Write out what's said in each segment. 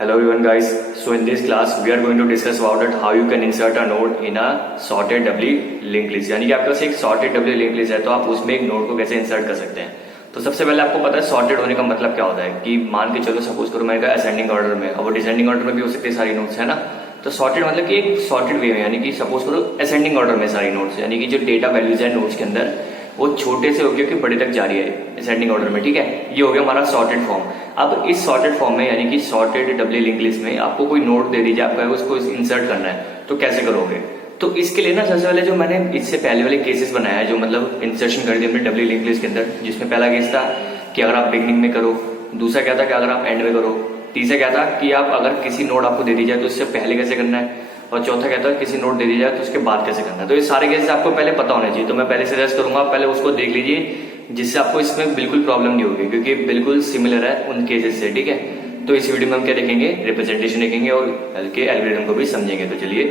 Hello everyone guys. So in this class we are going to discuss about it how you can insert a node in a sorted doubly linked list. यानी कि आपके पास एक sorted doubly linked list है तो आप उसमें एक node को कैसे इंसर्ट कर सकते हैं। तो सबसे पहले आपको पता है सॉर्टेड होने का मतलब क्या होता है कि मान के चलो सपोज करो मैंने कहा असेंडिंग ऑर्डर में, अब वो डिसेंडिंग ऑर्डर में भी हो सकती है सारी नोट्स है ना। तो सॉर्टेड मतलब कि एक सॉर्टेड वे में, यानी कि सपोज करो असेंडिंग ऑर्डर में सारी नोट्स, यानी कि जो डेटा वैल्यूज है नोट्स के अंदर वो छोटे से होकर के बड़े तक जा रही है असेंडिंग ऑर्डर में, ठीक है। ये हो गया हमारा सॉर्टेड फॉर्म। अब इस सॉर्टेड फॉर्म में यानी कि सॉर्टेड डबली लिंक लिस्ट में आपको कोई नोड दे दीजिए, आपको उसको इंसर्ट करना है तो कैसे करोगे। तो इसके लिए ना सबसे पहले जो मैंने इससे पहले वाले केसेस बनाया है, जो मतलब इंसर्शन कर दिया हमने डबली लिंक लिस्ट के अंदर, जिसमें पहला केस था कि अगर आप बिगनिंग में करो, दूसरा क्या था कि अगर आप एंड में करो, तीसरा क्या था कि आप अगर किसी नोड आपको दे दी जाए तो उससे पहले कैसे करना है, और चौथा क्या था किसी नोड दे दी जाए तो उसके बाद कैसे करना है। तो ये सारे केसेस आपको पहले पता होने चाहिए। तो मैं पहले सजेस्ट करूंगा आप पहले उसको देख लीजिए, जिससे आपको इसमें बिल्कुल प्रॉब्लम नहीं होगी, क्योंकि बिल्कुल सिमिलर है उन केसेस से, ठीक है। तो इस वीडियो में हम क्या देखेंगे, रिप्रेजेंटेशन देखेंगे और के एल्गोरिथम को भी समझेंगे। तो चलिए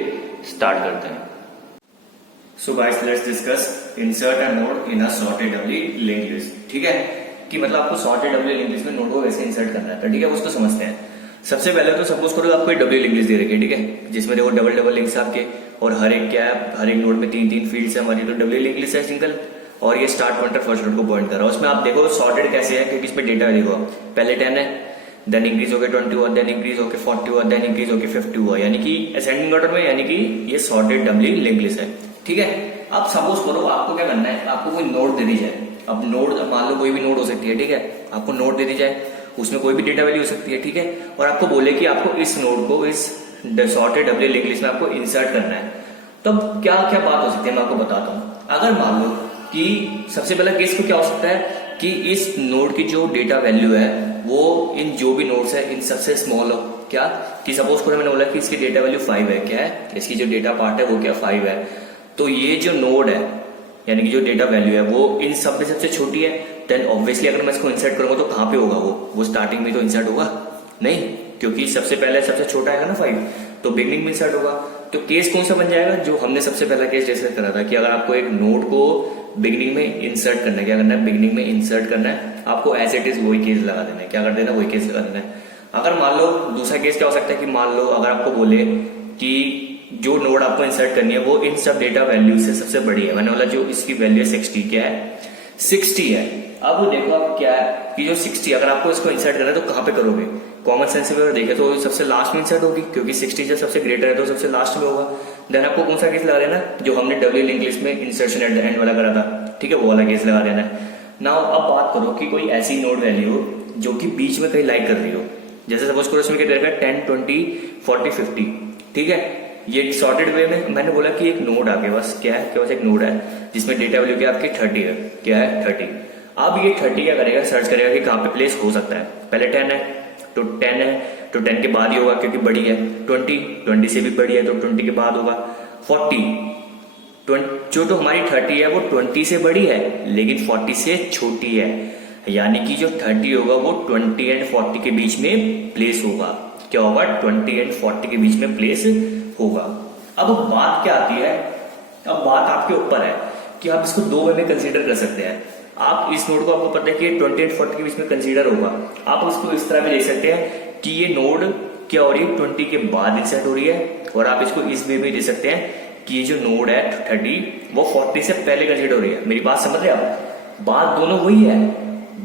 स्टार्ट करते हैं। So guys let's discuss insert a node in a sorted doubly link list, ठीक है। कि मतलब आपको सॉर्टेड डबली लिंक लिस्ट में नोड को कैसे इंसर्ट करना है, तो ठीक है उसको समझते हैं। सबसे पहले तो सपोज करो आपको एक डबली लिंक लिस्ट दे रखी है, ठीक है, जिसमें देखो डबल डबल लिंक्स आपके, और हर एक क्या है, हर एक नोड में तीन तीन फील्ड्स है हमारी। तो डबली लिंक लिस्ट है सिंगल, और ये स्टार्ट पॉइंटर फर्स्ट नोड को पॉइंट कर रहा है। उसमें आप देखो सॉर्टेड कैसे है, क्योंकि इसमें डेटा देखो पहले 10 है, देन इंक्रीज होकर 20 हुआ, देन इंक्रीज होकर 40 हुआ, देन इंक्रीज होकर 50 हुआ, यानी कि असेंडिंग ऑर्डर में, यानी कि ये सॉर्टेड डबली लिंक लिस्ट है, ठीक है। अब सपोज करो आपको क्या करना है, आपको कोई नोड दे दी जाए। अब नोड मान लो कोई भी नोड हो सकती है, ठीक है, आपको नोड दे दी जाए, उसमें कोई भी डेटा वैल्यू हो सकती है, ठीक है, और आपको बोले कि आपको इस नोड को इस सॉर्टेड डबली लिंक लिस्ट में आपको इंसर्ट करना है। तो क्या क्या बात हो सकती है मैं आपको बताता हूँ। अगर मान लो कि सबसे पहला केस को क्या हो सकता है कि इस नोड की जो डेटा वैल्यू है वो इन जो भी नोड्स है इन सबसे स्मॉल हो, क्या कि सपोज करो मैंने बोला कि इसकी डेटा वैल्यू 5 है, क्या है इसकी जो डेटा पार्ट है वो क्या 5 है। तो ये जो नोड है यानी कि जो डेटा वैल्यू है वो इन सब में सबसे छोटी है, देन ऑब्वियसली अगर मैं इसको इंसर्ट करूंगा तो कहां पे होगा, वो स्टार्टिंग में तो इंसर्ट होगा नहीं, क्योंकि सबसे पहले सबसे छोटा है ना 5, तो बिगनिंग में इंसर्ट होगा। तो केस कौन सा बन जाएगा, जो हमने सबसे पहला केस जैसे करा था कि अगर आपको एक नोड को बिगनिंग में इंसर्ट करना है, क्या करना है बिगनिंग में इंसर्ट करना है, आपको एज इट इज वही केस लगा देना है, क्या कर देना वही केस लगा देना है। अगर मान लो दूसरा केस क्या हो सकता है कि मान लो अगर आपको बोले कि जो नोड आपको इंसर्ट करनी है वो इन सब डेटा वैल्यू से सबसे बड़ी है, मैंने बोला जो इसकी वैल्यू है 60, क्या है 60 है। अब देखो आप क्या है कि जो 60 अगर आपको इसको इंसर्ट करना है तो कहां पे करोगे, कॉमन सेंस में देखे तो सबसे लास्ट में इंसर्ट होगी, क्योंकि 60 जब सबसे ग्रेटर है तो सबसे लास्ट में होगा। देन आपको कौन सा केस लगा देना, जो हमने डबली लिंक लिस्ट में इंसर्शन एट द एंड वाला करा था, ठीक है, वो वाला केस लगा देना है। नाउ अब बात करो कि कोई ऐसी नोड वैल्यू हो जो कि बीच में कहीं लाइक कर रही हो, जैसे सपोज करो इसमें क्या दे रखा है 10 20 40 50, ठीक है। ये सॉर्टेड वे में मैंने बोला कि एक नोड आके बस क्या है कि बस एक नोड है जिसमें डेटा वैल्यू क्या आपकी 30 है, क्या है 30। अब ये 30 क्या करेगा, सर्च करेगा कि कहां पे प्लेस हो सकता है। पहले 10 है तो 10 है तो 10 के बाद ही होगा क्योंकि बड़ी है, 20 से भी बड़ी है तो 20 के बाद होगा, 40 जो तो हमारी 30 है वो 20 से बड़ी है लेकिन 40 से छोटी है, यानी कि जो 30 होगा वो 20 एंड 40 के बीच में प्लेस होगा, क्या होगा 20 एंड 40 के बीच में प्लेस होगा। अब बात क्या आती है, अब बात आपके ऊपर है कि आप इसको दो वे में कंसीडर कर सकते हैं। आप इस नोड को आपको पता है कि 20 एंड 40 के बीच में कंसीडर होगा, आप इसको इस तरह भी देख सकते हैं कि ये नोड क्या हो रही है 20 के बाद इंसर्ट हो रही है, और आप इसको इस वे में दे सकते हैं कि ये जो नोड है 30 वो 40 से पहले कंसीडर हो रही है। मेरी बात समझ रहे आप, बात दोनों वही है,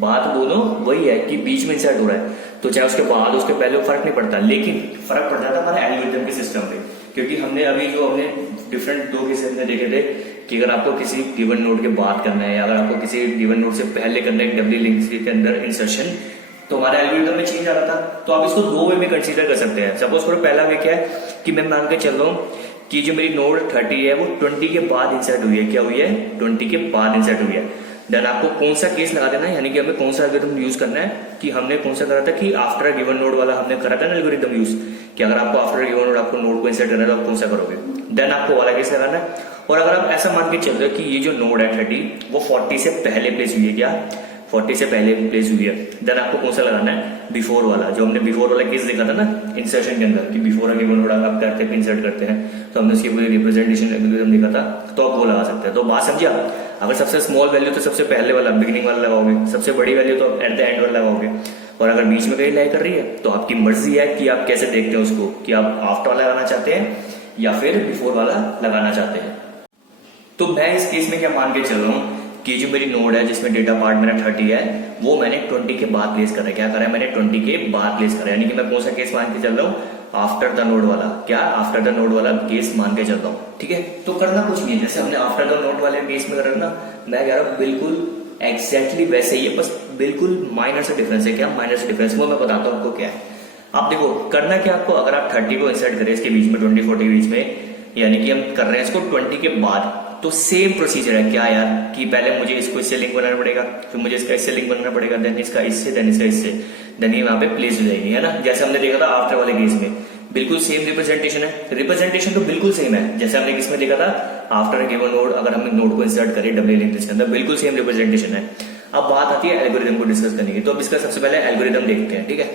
बात दोनों वही है कि बीच में इंसर्ट हो रहा है, तो चाहे उसके बाद उसके पहले फर्क नहीं पड़ता, लेकिन फर्क पड़ता था हमारे एल्गोरिथम के सिस्टम पे, क्योंकि हमने अभी जो हमने डिफरेंट दो केसेस में देखे थे कि अगर आपको किसी गिवन नोड के बाद करना है या अगर आपको किसी गिवन नोड से पहले करना है डबली लिंक के अंदर इंसर्शन, तो हमारे एल्गोरिथम में चेंज आ रहा था। तो आप इसको दो वे में कंसीडर कर सकते हैं। सपोज करो पहला वे क्या है कि मैं मान के चल रहा हूँ कि जो मेरी नोड 30 है वो 20 के बाद इंसर्ट हुई है, क्या हुई है 20 के बाद इंसर्ट हुई है। देन आपको कौन सा केस लगा देना है, यानी कि हमें कौन सा एल्गोरिथम यूज करना है, कि हमने कौन सा करा था कि आफ्टर गिवन नोड वाला हमने करा था ना एल्गोरिथम यूज, कि अगर आपको आफ्टर गिवन नोड आपको नोड को इंसर्ट करना है तो आप कौन सा करोगे, देन आपको वाला केस लगाना है। और अगर आप ऐसा मान के चल रहे हो कि ये जो नोड है 30 वो 40 से पहले प्लेस हुई है, क्या 40 से पहले प्लेस हुई है, देन आपको कौन सा लगाना है बिफोर वाला, जो हमने बिफोर वाला केस देखा था ना इंसर्शन के अंदर कि बिफोर गिवन नोड आप करते हैं इंसर्ट करते हैं, तो हमने उसकी पूरी रिप्रेजेंटेशन एल्गोरिथम देखा था, तो आप वो लगा सकते हैं। तो बात समझिए आप, अगर सबसे स्मॉल वैल्यू तो सबसे पहले वाला बिगिनिंग वाला लगाओगे, सबसे बड़ी वैल्यू तो एट द एंड वाला लगाओगे, और अगर बीच में कहीं लाई कर रही है तो आपकी मर्जी है कि आप कैसे देखते हैं उसको, कि आप आफ्टर वाला लगाना चाहते हैं या फिर बिफोर वाला लगाना चाहते हैं। तो मैं इस केस में क्या मान के चल रहा हूँ कि जो मेरी नोड है जिसमें डेटा पार्ट मेरा 30 है वो मैंने 20 के बाद प्लेस करा है। क्या करा है मैंने 20 के बाद प्लेस करा है, यानी कि मैं कौन सा केस मान के चल रहा हूँ, आफ्टर द नोड वाला, क्या आफ्टर द नोड वाला केस मान के चल रहा हूँ। ठीक है, तो करना कुछ नहीं है, जैसे हमने आफ्टर द नोड वाले केस में करा ना, मैं कह रहा हूँ बिल्कुल एग्जैक्टली वैसे ही है, बस बिल्कुल माइनर से डिफरेंस है। क्या माइनर से डिफरेंस, वो मैं बताता हूँ आपको क्या है। आप देखो करना क्या आपको, अगर आप 30 को इंसर्ट करें इसके बीच में 20-40 के बीच में, यानी कि हम कर रहे हैं इसको 20 के बाद, तो सेम प्रोसीजर है। क्या यार कि पहले मुझे इसको इससे लिंक बनाना पड़ेगा, फिर मुझे इसका इससे लिंक बनाना पड़ेगा, देन इसका इससे, देन इसका इससे, देन ये वहां पे प्लेस हो जाएगी, है ना। जैसे हमने देखा था आफ्टर वाले केस में बिल्कुल सेम रिप्रेजेंटेशन है, रिप्रेजेंटेशन तो बिल्कुल सेम है जैसे हमने किसमें देखा था, आफ्टर गिवन नोड अगर हम नोड को इंसर्ट करें डब्ल्यू लिंक लिस्ट के अंदर, बिल्कुल सेम रिप्रेजेंटेशन है। अब बात आती है एल्गोरिथम को डिस्कस करने की, तो अब इसका सबसे पहले एल्गोरिथम देखते हैं। ठीक है,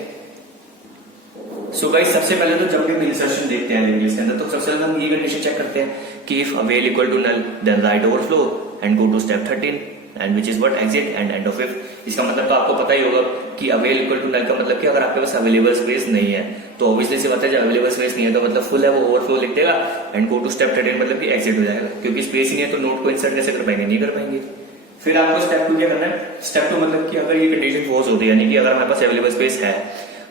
सो गाइस सबसे पहले तो जब भी हम इंसर्शन देखते हैं लिंक लिस्ट के अंदर, तो सबसे पहले हम ये कंडीशन चेक करते हैं कि if avail equal to null then write overflow and go to step 13 and which is what exit and end of if. इसका मतलब तो आपको पता ही होगा कि अवेल इक्वल टू नल का मतलब कि अगर आपके पास अवेलेबल स्पेस नहीं है तो ऑब्वियसली सी बात है, जब अवेलेबल स्पेस नहीं है तो मतलब फुल है, वो ओवरफ्लो लिख देगा एंड गो टू स्टेप 13 मतलब कि एग्जिट हो जाएगा, क्योंकि स्पेस नहीं है तो नोड को इंसर्ट कैसे कर पाएंगे, नहीं कर पाएंगे। फिर आपको स्टेप 2 क्या करना है, स्टेप 2 मतलब कि अगर ये कंडीशन फॉल्स होती है, यानी कि अगर हमारे पास अवेलेबल स्पेस है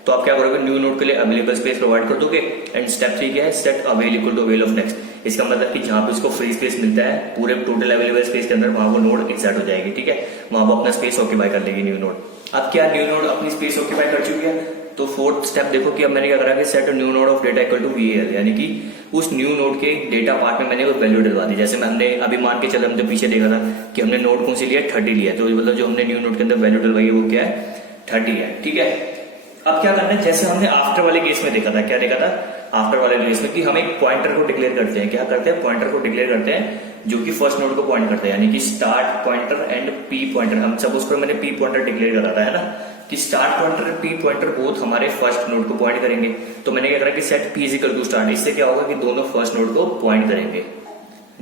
तो आप क्या करोगे, न्यू नोड के लिए अवेलेबल स्पेस प्रोवाइड कर दोगे। एंड स्टेप 3 क्या है, set avail equal to avail of next. इसका मतलब कि जहां पे उसको फ्री स्पेस मिलता है पूरे टोटल अवेलेबल स्पेस के अंदर, वहां वो नोड इंसर्ट हो जाएगी। ठीक है, वहां वो अपना स्पेस ऑक्यूपाई कर लेगी न्यू नोड। अब क्या न्यू नोड अपनी स्पेस ऑक्यूपाई कर चुकी है, तो फोर्थ स्टेप देखो कि अब मैंने क्या करा कि set new node of data equal to VL, यानी कि उस न्यू नोड के डेटा पार्ट में मैंने वो वैल्यू डलवा दी। जैसे हमने अभी मान के चलो, हमने पीछे देखा था कि हमने नोड कौन सी लिया, 30 लिया, तो मतलब जो हमने न्यू नोड के अंदर वैल्यू डलवाई है वो क्या है, 30 है। ठीक है, अब क्या करना है, जैसे हमने आफ्टर वाले केस में देखा था, क्या देखा था आफ्टर वाले केस में कि हम एक पॉइंटर को डिक्लेयर करते हैं। क्या करते हैं, पॉइंटर को डिक्लेयर करते हैं जो कि फर्स्ट नोड को पॉइंट करते हैं, यानी कि start pointer and P pointer. हम सपोज करो मैंने पी पॉइंटर डिक्लेयर करा था, है ना, कि start pointer P pointer both हमारे फर्स्ट नोड को पॉइंट करेंगे। तो मैंने क्या करा कि set P is equal to start, इससे क्या होगा कि दोनों फर्स्ट नोड को पॉइंट करेंगे।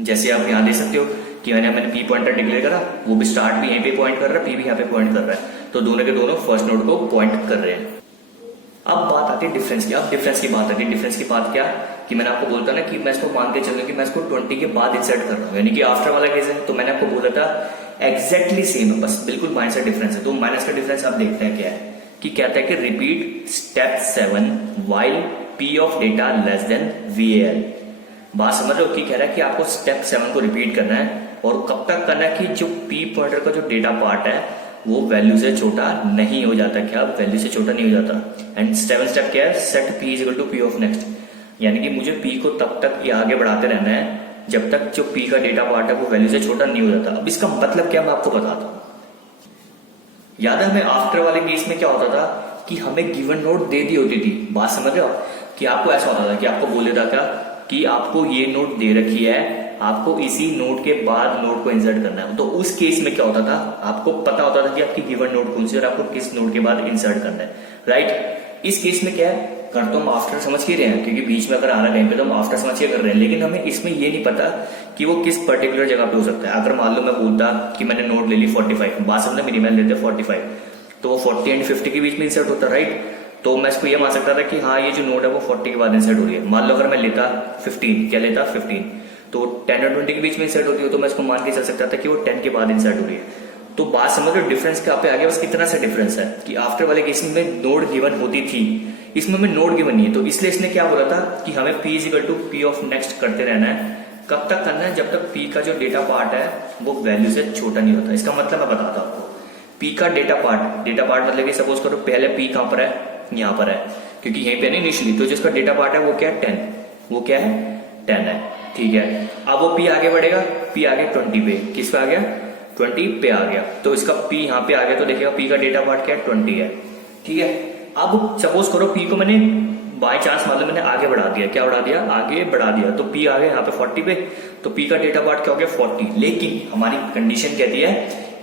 जैसे आप यहां देख सकते हो कि मैंने पी पॉइंटर डिक्लेयर करा, वो भी स्टार्ट भी यहीं पे पॉइंट कर रहा है, पी भी यहाँ पे पॉइंट कर रहा है, तो दोनों के दोनों फर्स्ट नोड को पॉइंट कर रहे हैं। अब बात आती है डिफरेंस की। अब डिफरेंस की बात आती है, डिफरेंस की बात क्या कि मैंने आपको बोलता ना कि मैं इसको मान के चलूं कि मैं इसको 20 के बाद इंसर्ट कर रहा हूं, यानी कि आफ्टर वाला केस है, तो मैंने आपको बोला था एग्जैक्टली सेम है, बस बिल्कुल माइनस का डिफरेंस है। तो माइनस का डिफरेंस आप देखते हैं क्या है कि कहता है कि repeat step 7 while P of data less than VL. बात समझ लो कि कह रहा है कि आपको स्टेप 7 को रिपीट करना है, और कब तक करना है कि जो पी पॉइंटर का जो डेटा पार्ट है वो वैल्यू से छोटा नहीं हो जाता। क्या वैल्यू से छोटा नहीं हो जाता। एंड 7 स्टेप क्या है, set P is equal to P of next, यानी कि मुझे पी को तब तक ये आगे बढ़ाते रहना है जब तक जो पी का डेटा पार्ट है वो वैल्यू से छोटा नहीं हो जाता। अब इसका मतलब क्या मैं आपको बताता हूं। याद है हमें आफ्टर वाले केस में क्या होता था कि हमें गिवन नोड दे दी होती थी। बात समझ रहे हो कि आपको ऐसा होता था कि आपको बोल देता था कि आपको ये नोड दे रखी है, आपको इसी नोड के बाद नोड को इंसर्ट करना है। तो उस केस में क्या होता था, आपको पता होता था कि आपकी गिवन नोड कौन सी और आपको किस नोड के बाद इंसर्ट करना है, राइट। इस केस में क्या है, कर तो हम आफ्टर समझ के रहे हैं, क्योंकि बीच में अगर आ रहा है कहीं पे तो हम आफ्टर समझ के कर रहे हैं, लेकिन हमें इसमें ये नहीं पता कि वो किस पर्टिकुलर जगह पे हो सकता है। अगर मान लो मैं बोलता कि मैंने नोड ले ली 45, बात समझना, मिनिमम लेते 45, तो वो 40 एंड 50 के बीच में इंसर्ट होता, राइट। तो मैं इसको ये मान सकता था कि हाँ ये जो नोड है वो 40 के बाद इंसर्ट हो रही है। मान लो अगर मैं लेता 15, क्या लेता 15, तो 10 और 20 के बीच में इंसर्ट होती है, तो मैं इसको मान के चल सकता था कि वो 10 के बाद इंसर्ट हो रही है। तो बात समझ लो डिफरेंस क्या पे आ गया, बस कितना सा डिफरेंस है कि आफ्टर वाले केस में नोड गिवन होती थी, इसमें हमें नोड गिवन नहीं है। तो इसलिए इसने क्या बोला था कि हमें P is equal to P of next करते रहना है। कब तक करना है, जब तक पी का जो डेटा पार्ट है वो वैल्यू से छोटा नहीं होता। इसका मतलब मैं बताता हूँ आपको, पी का डेटा पार्ट मतलब कि सपोज करो पहले पी कहां पर है, यहाँ पर है, क्योंकि यहीं पे नहीं इनिशियली, तो जिसका डेटा पार्ट है वो क्या है 10, वो क्या है 10 है, ठीक है। अब वो पी आगे बढ़ेगा, पी आगे 20 पे, किस पे आ गया 20 पे आ गया, तो इसका पी यहाँ पे आ गया, तो देखिएगा पी का डेटा पार्ट क्या है 20 है, ठीक है। अब सपोज करो पी को मैंने बाय चांस मतलब मैंने आगे बढ़ा दिया, क्या बढ़ा दिया, आगे बढ़ा दिया, तो पी आ गया यहाँ पे 40 पे, तो पी का डेटा पार्ट क्या हो गया 40। लेकिन हमारी कंडीशन कहती है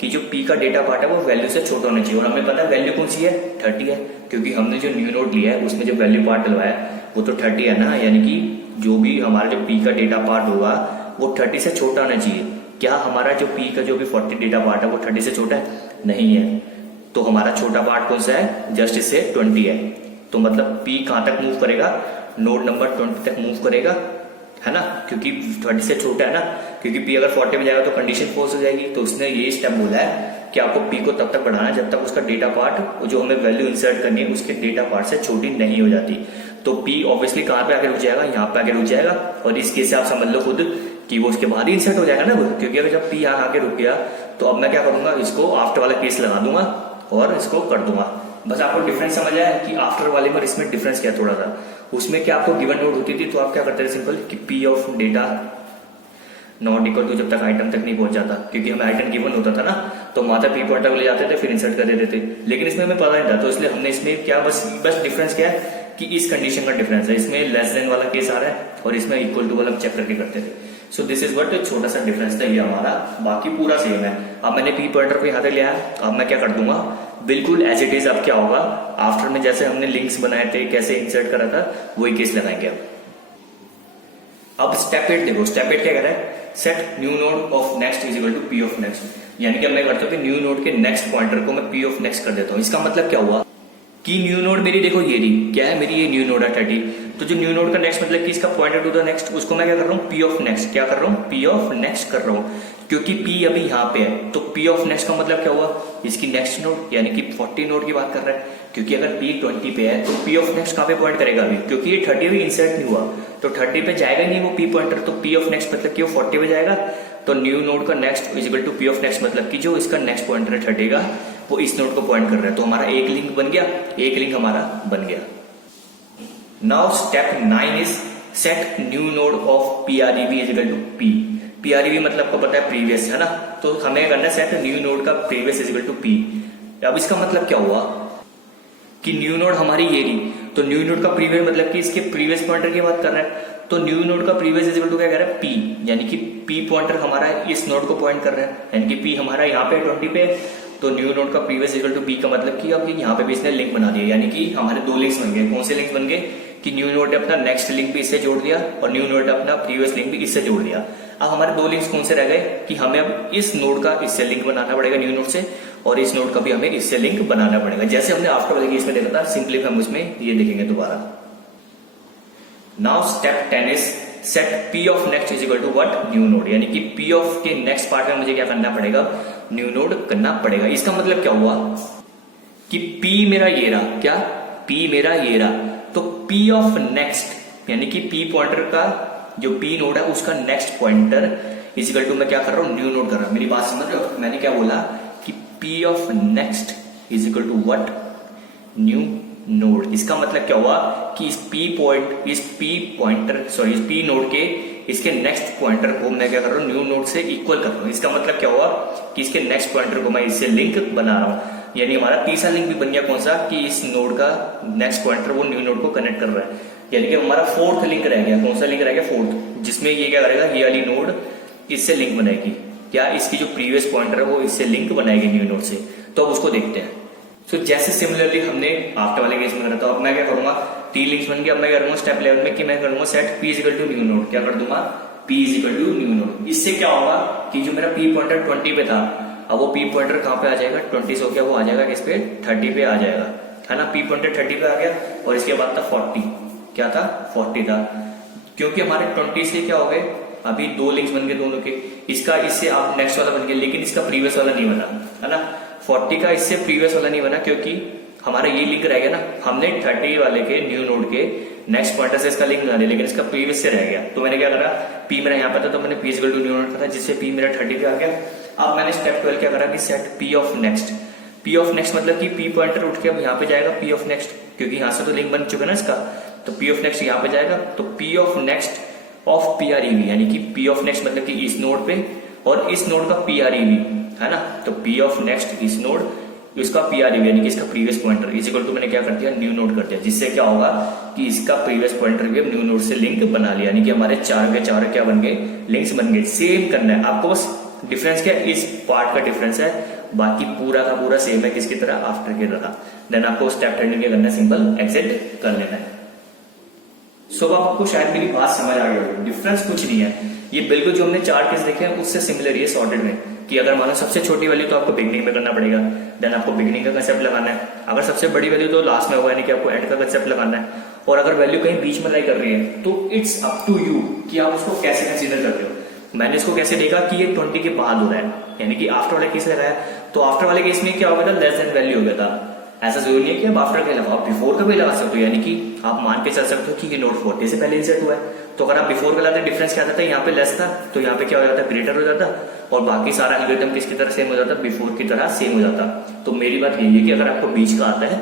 कि जो पी का डेटा पार्ट है वो वैल्यू से छोटा होना चाहिए, और हमें पता है वैल्यू कौन सी है 30 है, क्योंकि हमने जो न्यू नोड लिया है उसमें जो वैल्यू पार्ट डलवाया वो तो 30 है ना, यानी कि जो भी हमारा जो पी का डेटा पार्ट होगा वो 30 से छोटा होना चाहिए। क्या हमारा जो पी का जो भी 40 डेटा पार्ट है वो 30 से छोटा है, नहीं है। तो हमारा छोटा पार्ट कौन सा है, जस्ट इससे 20 है। तो मतलब P कहां तक मूव करेगा, नोड नंबर 20 तक मूव करेगा, है ना, क्योंकि 20 से छोटा है ना, क्योंकि P अगर 40 में जाएगा तो कंडीशन फॉल्स हो जाएगी। तो उसने ये स्टेप बोला है कि आपको P को तब तक बढ़ाना है जब तक उसका डेटा पार्ट जो हमें वैल्यू इंसर्ट करनी है उसके डेटा पार्ट से छोटी नहीं हो जाती। तो P ऑब्वियसली कहां पे आके रुक जाएगा, यहाँ पे आके रुक जाएगा, और इस केस से आप समझ लो खुद कि वो उसके बाद ही इंसर्ट हो जाएगा ना वो, क्योंकि अगर जब P यहाँ आके रुक गया तो अब मैं क्या करूंगा, इसको आफ्टर वाला केस लगा दूंगा और इसको कर दूंगा। बस आपको डिफरेंस समझ आया कि आफ्टर वाले में इसमें डिफरेंस क्या थोड़ा सा, उसमें क्या आपको गिवन नोड होती थी तो आप क्या करते थे सिंपल कि P of data not equal to जब तक आइटम तक नहीं पहुंच जाता, क्योंकि हमें आइटम गिवन होता था ना तो माता P पॉइंटर को ले जाते थे फिर इंसर्ट कर देते थे, लेकिन इसमें हमें पता नहीं था। तो इसलिए हमने इसमें क्या बस डिफरेंस क्या है कि इस कंडीशन का डिफरेंस है, इसमें लेस देन वाला केस आ रहा है और इसमें इक्वल टू वाला चेक करके करते थे। सो दिस इज व्हाट, छोटा सा डिफरेंस था ये हमारा, बाकी पूरा सेम है। अब मैंने P पॉइंटर को यहाँ तक लिया है, अब मैं क्या कर दूंगा बिल्कुल एज इट इज। अब क्या होगा, आफ्टर में जैसे हमने लिंक्स बनाए थे कैसे इंसर्ट करा था वही केस लगाएंगे। अब स्टेप 8 देखो, स्टेप 8 क्या कह रहा है, set new node of next is equal to P of next, यानी कि मैं करता हूँ कि न्यू नोड के नेक्स्ट पॉइंटर को मैं P ऑफ नेक्स्ट कर देता हूँ। इसका मतलब क्या हुआ कि न्यू नोड मेरी देखो ये रही, क्या है मेरी ये न्यू नोड है 30, तो जो न्यू नोड का नेक्स्ट मतलब कि इसका पॉइंटर टू द नेक्स्ट, उसको मैं क्या कर रहा हूँ P ऑफ नेक्स्ट, क्या कर रहा हूँ P ऑफ नेक्स्ट कर रहा हूँ, क्योंकि P अभी यहाँ पे है। तो P ऑफ नेक्स्ट का मतलब क्या हुआ, इसकी नेक्स्ट नोड यानी कि 40 नोड की बात कर रहा है, क्योंकि अगर P 20 पे है तो P ऑफ नेक्स्ट कहाँ पे पॉइंट करेगा अभी, क्योंकि ये 30 अभी इंसर्ट नहीं हुआ तो 30 पे जाएगा नहीं वो P पॉइंटर, तो P ऑफ नेक्स्ट मतलब कि वो 40 पे जाएगा। तो न्यू नोड का next is equal to P of next मतलब कि जो इसका नेक्स्ट पॉइंटर है 30 का वो इस नोड को पॉइंट कर रहा है। तो हमारा एक लिंक बन गया, एक लिंक हमारा बन गया। Now step 9 is set new node of PREV is equal to P। PREV मतलब आपको पता है प्रीवियस, है ना, तो हमें करना है सेट न्यू नोड का previous is equal to P। अब इसका मतलब क्या हुआ कि न्यू नोड हमारी ये रही, तो न्यू नोड का प्रीवियस मतलब कि इसके प्रीवियस पॉइंटर की बात कर रहा है, तो न्यू नोड का प्रीवियस इज इक्वल टू क्या कह रहा है P, यानी कि P पॉइंटर हमारा इस नोड को पॉइंट कर रहा है, यानी कि P हमारा यहाँ पे 20 पे, तो न्यू नोड का प्रीवियस इक्वल टू P का मतलब कि अब यहाँ पे भी इसने लिंक बना दिया, यानी कि हमारे दो लिंक्स बन गए। कौन से लिंक्स बन गए कि न्यू नोड ने अपना नेक्स्ट लिंक भी इससे जोड़ दिया और न्यू नोड ने अपना प्रीवियस लिंक भी इससे जोड़ दिया। अब हमारे दो लिंक्स कौन से रह गए कि हमें अब इस नोड का इससे लिंक बनाना पड़ेगा न्यू नोड से, और इस नोड का भी हमें इससे लिंक बनाना पड़ेगा, जैसे हमने आफ्टर वाले केस में देखा था। सिंपली हम उसमें ये देखेंगे दोबारा। Now step 10 is set P of next is equal to what, new node, यानी कि P ऑफ के नेक्स्ट पार्ट में मुझे क्या करना पड़ेगा, न्यू नोड करना पड़ेगा। इसका मतलब क्या हुआ कि P मेरा ये रहा, क्या P मेरा ये रहा, तो P ऑफ नेक्स्ट यानी कि P पॉइंटर का जो P नोड है उसका next pointer is equal to मैं क्या कर रहा हूँ, न्यू नोड कर रहा हूं। मेरी बात समझ रहे हो, मैंने क्या बोला कि P of next is equal to what, new node. इसका मतलब क्या हुआ कि इस P नोड के इसके नेक्स्ट पॉइंटर को मैं क्या कर रहा हूँ, न्यू नोड से इक्वल कर रहा हूँ। इसका मतलब क्या हुआ कि इसके नेक्स्ट पॉइंटर को मैं इससे लिंक बना रहा हूँ, यानी हमारा तीसरा लिंक भी बन गया। कौन सा कि इस नोड का नेक्स्ट पॉइंटर वो न्यू नोड को कनेक्ट कर रहा है, यानी कि हमारा फोर्थ लिंक रह गया। कौन सा लिंक रह गया, फोर्थ, जिसमें ये क्या करेगा, ये वाली नोड इससे लिंक बनाएगी, क्या इसकी जो प्रीवियस पॉइंटर है वो इससे लिंक बनाएगी न्यू नोड से। तो अब उसको देखते हैं। तो जैसे सिमिलरली हमने आफ्टर वाले केस में करा, तो अब मैं क्या करूंगा, 3 लिंक्स बन गया। अब मैं करूंगा स्टेप 11 में कि मैं करूंगा set P is equal to new node, क्या कर दूंगा P is equal to new node. इससे क्या होगा कि जो मेरा P पॉइंटर 20 पे था, अब वो P पॉइंटर कहाँ पे आ जाएगा, 20 से हो गया वो आ जाएगा किस पे, 30 पे आ जाएगा, है ना। P पॉइंटर 30 पे आ गया और इसके बाद था 40, क्या था 40 था, क्योंकि हमारे 20 से क्या हो गए, अभी 2 लिंक्स बन गए दोनों के, इसका इससे आप नेक्स्ट वाला बन गया, लेकिन इसका प्रीवियस वाला नहीं बना, है ना। 40 का इससे प्रीवियस वाला नहीं बना क्योंकि हमारा ये लिंक रह गया ना, हमने 30 वाले के न्यू नोड के नेक्स्ट पॉइंटर से इसका लिंक बना दिया, लेकिन इसका प्रीवियस से रह गया। तो मैंने क्या करा, P मेरा यहाँ पे था तो मैंने P equal to new node करा, जिससे P मेरा 30 पे आ गया। अब मैंने स्टेप 12 क्या करा कि set P of next. P of next मतलब कि P पॉइंटर उठ के अब यहाँ पे जाएगा P ऑफ नेक्स्ट, क्योंकि यहाँ से तो लिंक बन चुका ना इसका, तो P ऑफ नेक्स्ट यहाँ पे जाएगा। तो P of next of PREV, यानी कि P ऑफ नेक्स्ट मतलब कि इस नोड पे और इस नोड का PREV, है ना। तो P ऑफ नेक्स्ट इस नोड, इसका PREV यानी कि इसका previous pointer is equal to मैंने क्या कर दिया, न्यू नोड कर दिया, जिससे क्या होगा कि इसका प्रीवियस पॉइंटर भी न्यू नोड से लिंक बना लिया, यानी कि हमारे 4 के 4 क्या बन गए, लिंक्स बन गए। सेम करना है आपको, बस डिफरेंस क्या है, इस पार्ट का डिफरेंस है, बाकी पूरा का पूरा सेम है किसकी तरह, आफ्टर की तरह। देन आपको स्टेप 13 क्या करना है, सिंपल एग्जिट कर लेना है। सो आपको शायद मेरी बात समझ आ गई होगी, डिफरेंस कुछ नहीं है, ये बिल्कुल जो हमने 4 केस देखे हैं उससे सिमिलर ही है सॉर्टेड में, कि अगर मानो सबसे छोटी वाली तो आपको बिगनिंग में करना पड़ेगा, देन आपको बिगिनिंग का कंसेप्ट लगाना है। अगर सबसे बड़ी वैल्यू तो लास्ट में होगा, यानी कि आपको एंड का कंसेप्ट लगाना है। और अगर वैल्यू कहीं बीच में लाई कर रही है तो इट्स अप टू यू कि आप उसको कैसे कंसीडर करते हो। मैंने इसको कैसे देखा कि ये 20 के बाद हो रहा है, यानी कि आफ्टर वाले केस लगाया, तो आफ्टर वाले केस में क्या हो गया था, लेस देन वैल्यू हो गया था। ऐसा जरूरी नहीं है कि आप आफ्टर का लगाओ, बिफोर का भी लगा सकते हो, यानी कि आप मान के चल सकते हो कि ये नोट 40 से पहले इंसर्ट हुआ है। तो अगर आप बिफोर का लाते डिफरेंस क्या आता था, यहाँ पे लेस था तो यहाँ पे क्या हो जाता, ग्रेटर हो जाता, और बाकी सारा एल्गोरिथम किसकी तरह सेम हो जाता, बिफोर की तरह सेम हो जाता। तो मेरी बात यही है कि अगर आपको बीच का आता है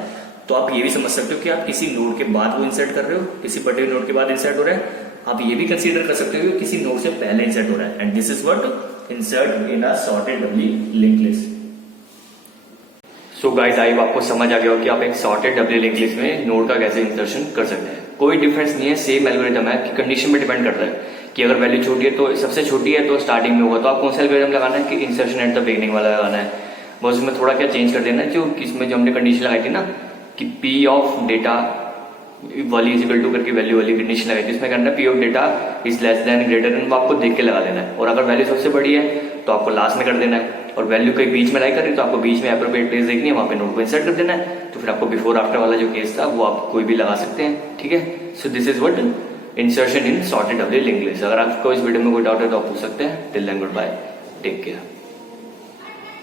तो आप ये भी समझ सकते हो कि आप किसी नोड के बाद वो इंसर्ट कर रहे हो, किसी पर्टिकुलर नोड के बाद इंसर्ट हो रहा है। आप ये भी कंसीडर कर सकते हो कि किसी नोड से पहले इंसर्ट हो रहा है। And this is what insert in a sorted doubly linked list. So guys, I आपको समझ आ गया हो कि आप एक सॉर्टेड डबली लिंक्ड लिस्ट में नोड का कैसे इंसर्शन कर सकते हैं। कोई डिफरेंस नहीं है, सेम एल्गोरिथम है कि कंडीशन पे डिपेंड करता है कि अगर वैल्यू छोटी है तो सबसे छोटी है तो स्टार्टिंग में होगा, तो आप कौन सा एल्गोरिथम लगाना है कि इंसर्शन एट द बिगिनिंग वाला लगाना है। बस उसमें थोड़ा क्या चेंज कर देना है, जो इसमें जो हमने कंडीशन लगाई थी ना कि पी ऑफ डेटा वाली इज इक्वल टू करके वैल्यू वाली कंडीशन लगाई थी, इसमें करना है P of data is less than greater than, वो आपको देख के लगा देना है। और अगर वैल्यू सबसे बड़ी है तो आपको लास्ट में कर देना है, और वैल्यू कहीं बीच में लाई कर रही तो आपको बीच में एप्रोप्रिएट प्लेस देखनी है, वहां पे नोड को इंसर्ट कर देना है। तो फिर आपको बिफोर आफ्टर वाला जो केस था वो आप कोई भी लगा सकते हैं, ठीक है। So this is what insertion in sorted doubly linked list. अगर आपको इस वीडियो में कोई डाउट है तो आप पूछ सकते हैं। Till then good bye, take care.